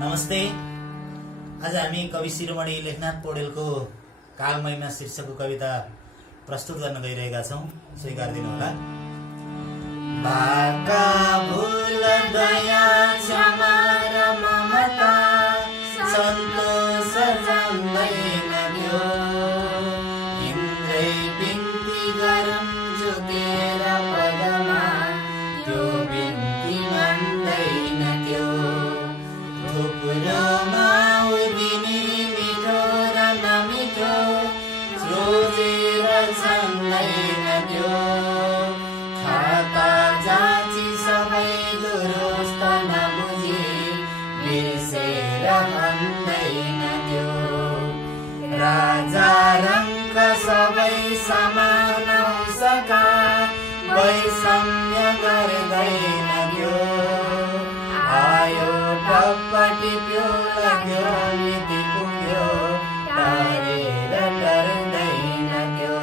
नमस्ते। आज हामी कवि शिरोमणि लेखनाथ पौडेलको काल महिना शीर्षकको कविता प्रस्तुत गर्न गइरहेका छौं। स्वीकार दिनुहोला। बाका भूल दया क्षमा र ममता सन्तोष जान्दैन त्यो इन्द्रै बिन्ती गरम झुकेर पदमा त्यो बिन्ती मान्दैन त्यो थुप्रोमा उभिने मिठो र नमिठो रोजेर जान्दैन त्यो खाता जाँची सबै दुरुस्त नबुझी बिर्सेर भन्दैन त्यो राजा रङ्ग सबै समान उसका वैषम्य गर्दैन त्यो आयो टप्पटी प्यो लाग्यो मिति पुग्यो टारेर डर्दैन त्यो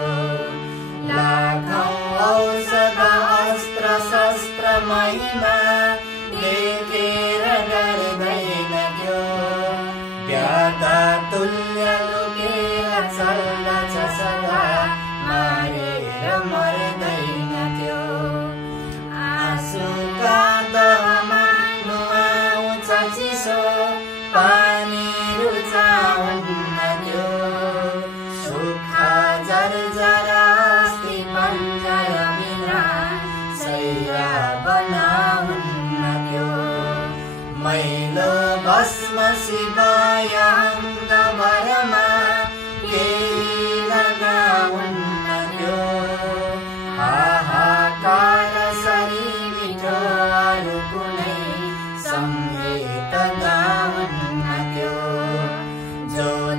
लाखौं औषध अस्त्र शस्त्र महिमा देखेर डर्दैन त्यो व्याधा तुल्य लुकेर चल्दछ सदा मारेर मर्दैन त्यो आँसुका दहमा नुहाउँछ चिसो पानी रुचाउन्न त्यो सुक्खा जर्जर अस्ति पन्जर बिना सैया बनाउन्न त्यो मैलो भस्म शिवाय अङ्गभरमा केही लगाउन्न त्यो हाहाकार सरी मिठो अरू कुनै सङ्गीत गाउन्न त्यो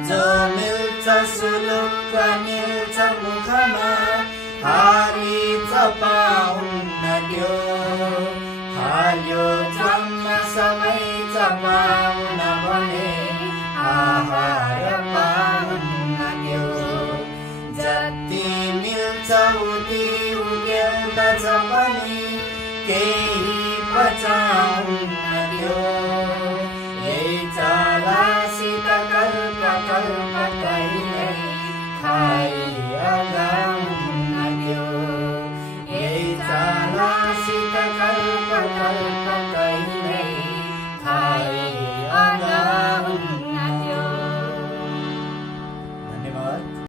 जो मिल्छ सुलुक्क मिल्छ मुखमा हारी चपाउन्न त्यो हाल्यो जम्मा सबै चपाउन भने आहार पाउन्न त्यो जति मिल्छ उति उकेल्दछ पनि केही पचाउन्न त्यो यही चालासित कल्प